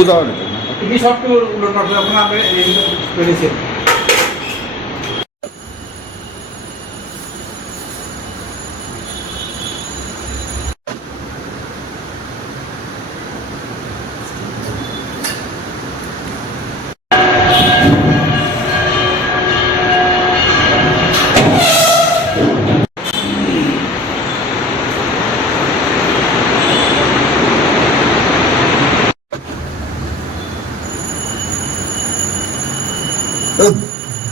ini satu udah pernah ngambil ini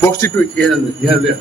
বক্সটি একটু ইহার দেয়া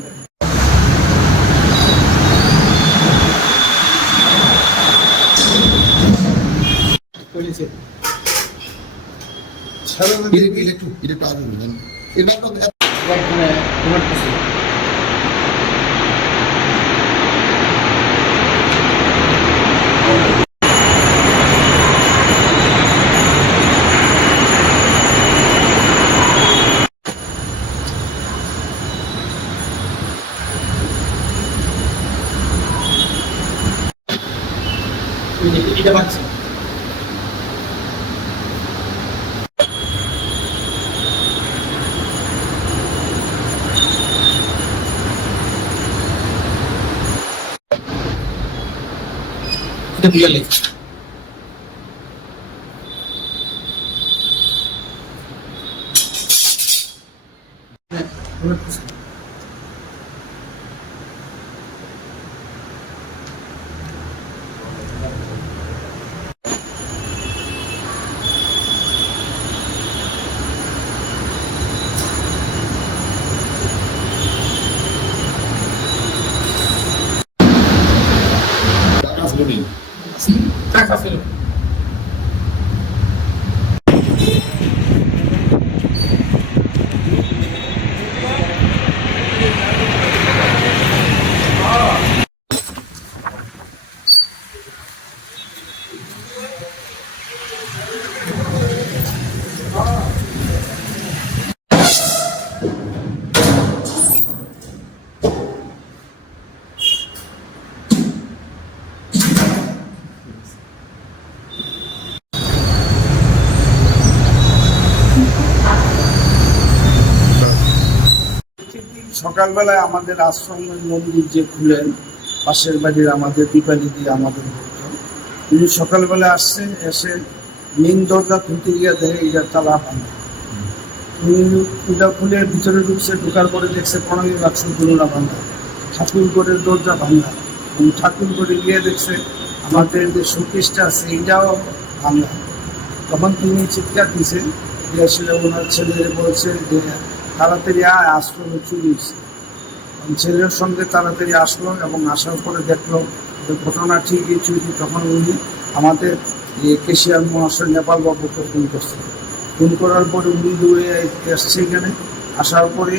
Tidak macam. Kita boleh lihat. Tak hasil. সকালবেলায় আমাদের আশ্রমের মন্দির যে খুলেন পাশের বাড়ির আমাদের দীপালি দিয়ে আমাদের উনি সকালবেলা আসছেন, এসে মেন দরজা খুলতে গিয়ে দেখে এটা তালা ভাঙা। উনি ওটা খুলে ভিতরে ঢুকছে, ঢোকার পরে দেখছে প্রণামী বাক্স দুলনা ভাঙা, ঠাকুর ঘরের দরজা ভাঙা। ঠাকুর ঘরে গিয়ে দেখছে আমাদের যে শোকেসটা আছে এইটাও ভাঙা। তখন তিনি চিৎকার দিয়েছেন, দিয়েছিল ওনার ছেলে বলছে যে তাড়াতাড়ি আশ্রমে চুরি হয়েছে। ছেলের সঙ্গে তাড়াতাড়ি আসলো এবং আসার পরে দেখলো যে ঘটনা ঠিকই চুরি। তখন উনি আমাদের কেশিয়ার মহাশয় নেপাল বাবুকে ফোন করছে। ফোন করার পরে উনি দৌড়ে এসছে এখানে। আসার পরে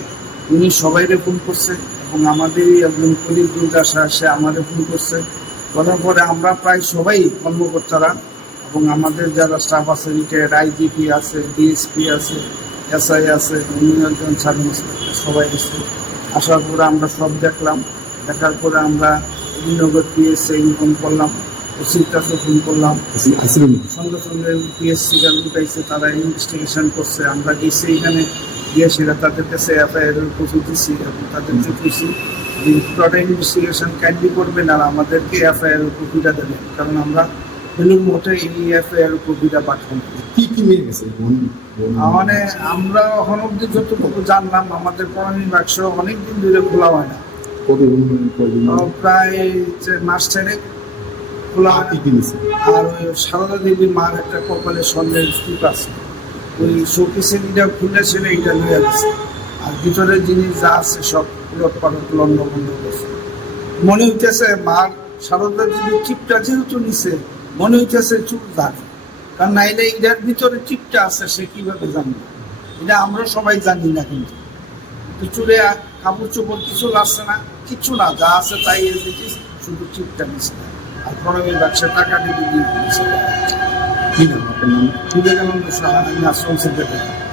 উনি সবাইরে ফোন করছে এবং আমাদেরই একজন পুলিশ দুর্গাশা সে আমাদের ফোন করছে। করার পরে আমরা প্রায় সবাই কর্মকর্তারা এবং আমাদের যারা স্টাফ আছে, রিটায়ার্ড আইজিপি আছে, ডিএসপি আছে, এসআই আছে, উনি একজন সাব ইন্সপেক্টর, সবাই এসে আসার পরে আমরা সব দেখলাম। দেখার পরে আমরা নগর পিএসসি ইনফর্ম করলাম, ওসির কাছে ফোন করলাম। সঙ্গে সঙ্গে পিএসসি গাড়ি উঠাইছে, তারা ইনভেস্টিগেশন করছে। আমরা গেছি এখানে, গিয়ে সেটা তাদের কাছে এফআইআরের কপি দিচ্ছি এবং তাদেরকে দিয়েছি পুরোটা ইনভেস্টিগেশন ক্যান্ডি করবেন আর আমাদেরকে এফআইআরের কপিটা দেবেন, কারণ আমরা বেলুর মঠে এই এফআইআর কপিটা পাঠান। কি কি মিলে গেছে? মানে আমরা এখন অব্দি যতটুকু জানলাম, আমাদের প্রণামী বাক্স অনেকদিন ধরে খোলা হয় না, প্রায় মাস 6 খোলা। আর ওই সারদা দেবীর মার একটা কপালে স্বর্ণের স্তূপ আছে, ওই শোকেসের এটা খুলেছিল, এইটা নিয়ে গেছে। আর ভিতরের জিনিস যা আছে সব উলট পালট লন্ড বন্ধ করছে। মনে হইতেছে মার সারদা দেবীর চিপটা যেহেতু নিছে, মনে হইতেছে চুপ জানে, কারণ নাইলে এটার ভিতরে চিপটা আছে সে কিভাবে জানবে? এটা আমরা সবাই জানি না, কিন্তু চুলে কাপড় চোপড় কিছু লাগছে না, কিছু না, যা আছে তাই দেখিস, শুধু চিপটা নিচ্ছে আর প্রণামী ব্যবসার টাকা দিয়ে দিয়েছে। বিবেকানন্দ সাহা আশ্রম সেক্রেটারি।